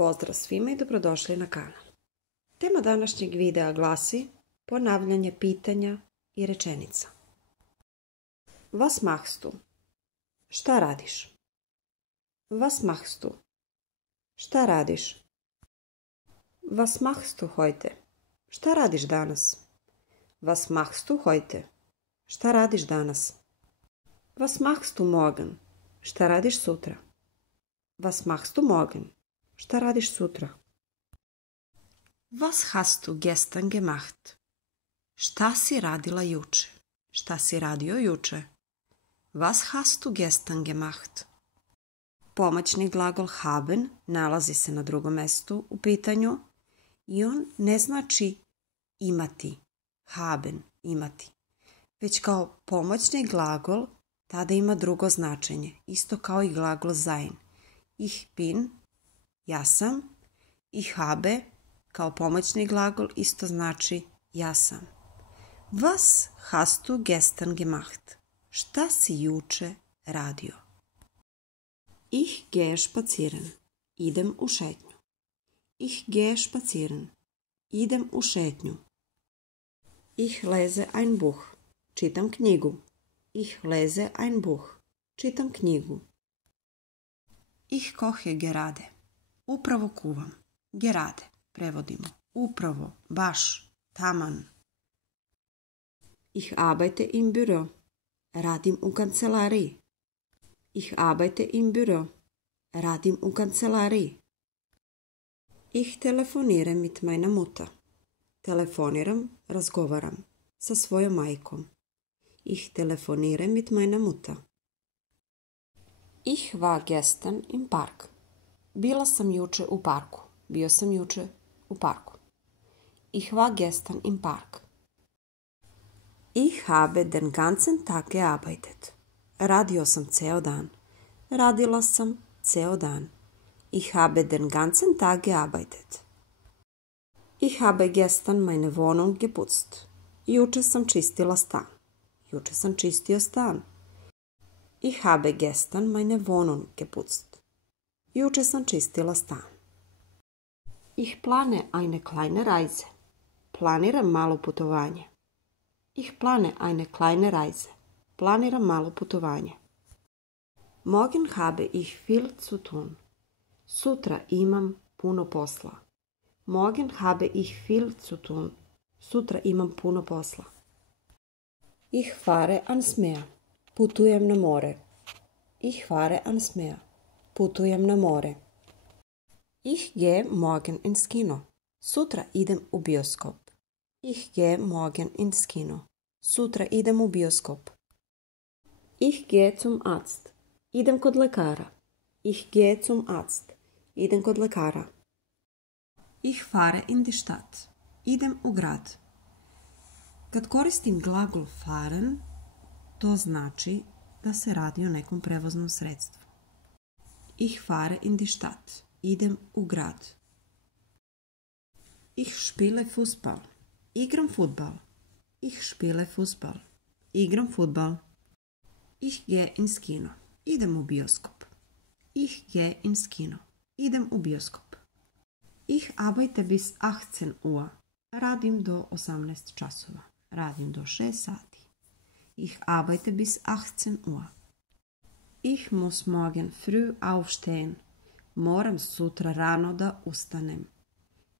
Pozdrav svima i dobrodošli na kanal. Tema današnjeg videa glasi ponavljanje pitanja i rečenica. Was machst du? Šta radiš? Was machst du? Šta radiš? Was machst du heute? Šta radiš danas? Was machst du heute? Šta radiš danas? Was machst du morgen? Šta radiš sutra? Was machst du morgen? Šta radiš sutra? Was hast du gestern gemacht? Šta si radila juče? Šta si radio juče? Was hast du gestern gemacht? Pomoćni glagol haben nalazi se na drugom mestu u pitanju i on ne znači imati, haben, imati, već kao pomoćni glagol tada ima drugo značenje, isto kao i glagol sein. Ich bin, ja sam, ich habe, kao pomoćni glagol, isto znači ja sam. Was hast du gestern gemacht? Šta si juče radio? Ich gehe spazieren. Idem u šetnju. Ich gehe spazieren. Idem u šetnju. Ich lese ein Buch. Čitam knjigu. Ich lese ein Buch. Čitam knjigu. Ich koche gerade. Upravo kuvam. Gerade. Prevodimo. Upravo. Baš. Taman. Ich arbeite im Büro. Radim u kancelariji. Ich arbeite im Büro. Radim u kancelariji. Ich telefoniere mit meiner Mutter. Telefoniram, razgovaram sa svojom majkom. Ich telefoniere mit meiner Mutter. Ich war gestern im Park. Bila sam juče u parku. Bio sam juče u parku. Ich war gestern im Park. Ich habe den ganzen Tag gearbeitet. Radio sam ceo dan. Radila sam ceo dan. Ich habe den ganzen Tag gearbeitet. Ich habe gestern meine Wohnung geputzt. Juče sam čistila stan. Juče sam čistio stan. Ich habe gestern meine Wohnung geputzt. Juče sam čistila stan. Ich plane eine kleine Reise. Planiram malo putovanje. Ich plane eine kleine Reise. Planiram malo putovanje. Morgen habe ich viel zu tun. Sutra imam puno posla. Morgen habe ich viel zu tun. Sutra imam puno posla. Ich fahre ans Meer. Putujem na more. Ich fahre ans Meer. Putujem na more. Ich gehe morgen ins Kino. Sutra idem u bioskop. Ich gehe morgen ins Kino. Sutra idem u bioskop. Ich gehe zum Arzt. Idem kod lekara. Ich gehe zum Arzt. Idem kod lekara. Ich fahre in die Stadt. Idem u grad. Kad koristim glagol fahren, to znači da se radi o nekom prevoznom sredstvu. Ich fahre in die Stadt. Idem u grad. Ich spiele Fußball. Igram fudbal. Ich spiele Fußball. Igram fudbal. Ich gehe ins Kino. Idem u bioskop. Ich gehe ins Kino. Idem u bioskop. Ich arbeite bis 18 Uhr. Radim do 18 časova. Radim do 6 sati. Ich arbeite bis 18 Uhr. Ich muss morgen früh aufstehen. Moram sutra rano da ustanem.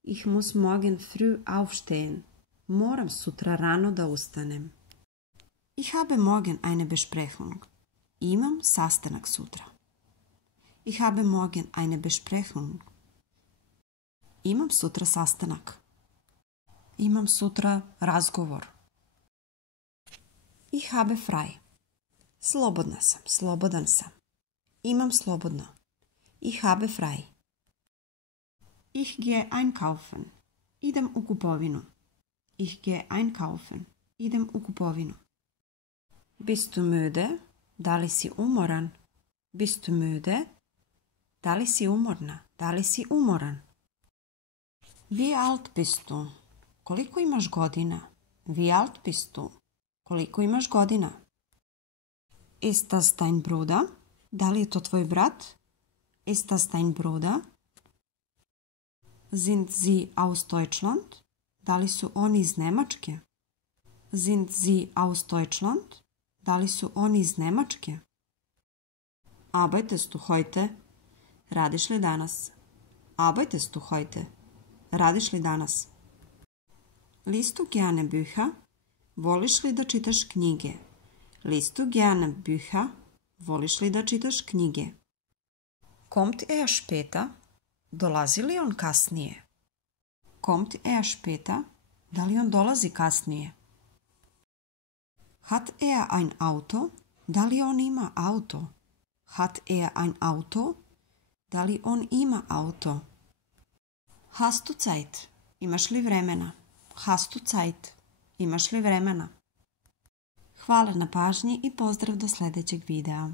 Ich muss morgen früh aufstehen. Moram sutra rano da ustanem. Ich habe morgen eine Besprechung. Imam sastanak sutra. Ich habe morgen eine Besprechung. Imam sutra sastanak. Imam sutra razgovor. Ich habe frei. Slobodna sam, slobodan sam. Imam slobodno. Ich habe frei. Ich gehe einkaufen. Idem u kupovinu. Ich gehe einkaufen. Idem u kupovinu. Bist du müde? Da li si umoran? Bist du müde? Da li si umorna? Da li si umoran? Wie alt bist du? Koliko imaš godina? Wie alt bist du? Koliko imaš godina? Ist das dein Bruder? Da li je to tvoj brat? Ist das dein Bruder? Sind Sie aus Deutschland? Da li su oni iz Nemačke? Sind Sie aus Deutschland? Da li su oni iz Nemačke? Arbeitest du heute? Radiš li danas? Arbeitest du heute? Radiš li danas? Liest du gerne Bücher? Voliš li da čitaš knjige? Liest du gerne Bücher? Voliš li da čitaš knjige? Kommt er später? Dolazi li on kasnije? Kommt er später? Da li on dolazi kasnije? Hat er ein Auto? Da li on ima auto? Hat er ein Auto? Da li on ima auto? Hast du Zeit? Imaš li vremena? Hast du Zeit? Imaš li vremena? Hvala na pažnji i pozdrav do sljedećeg videa.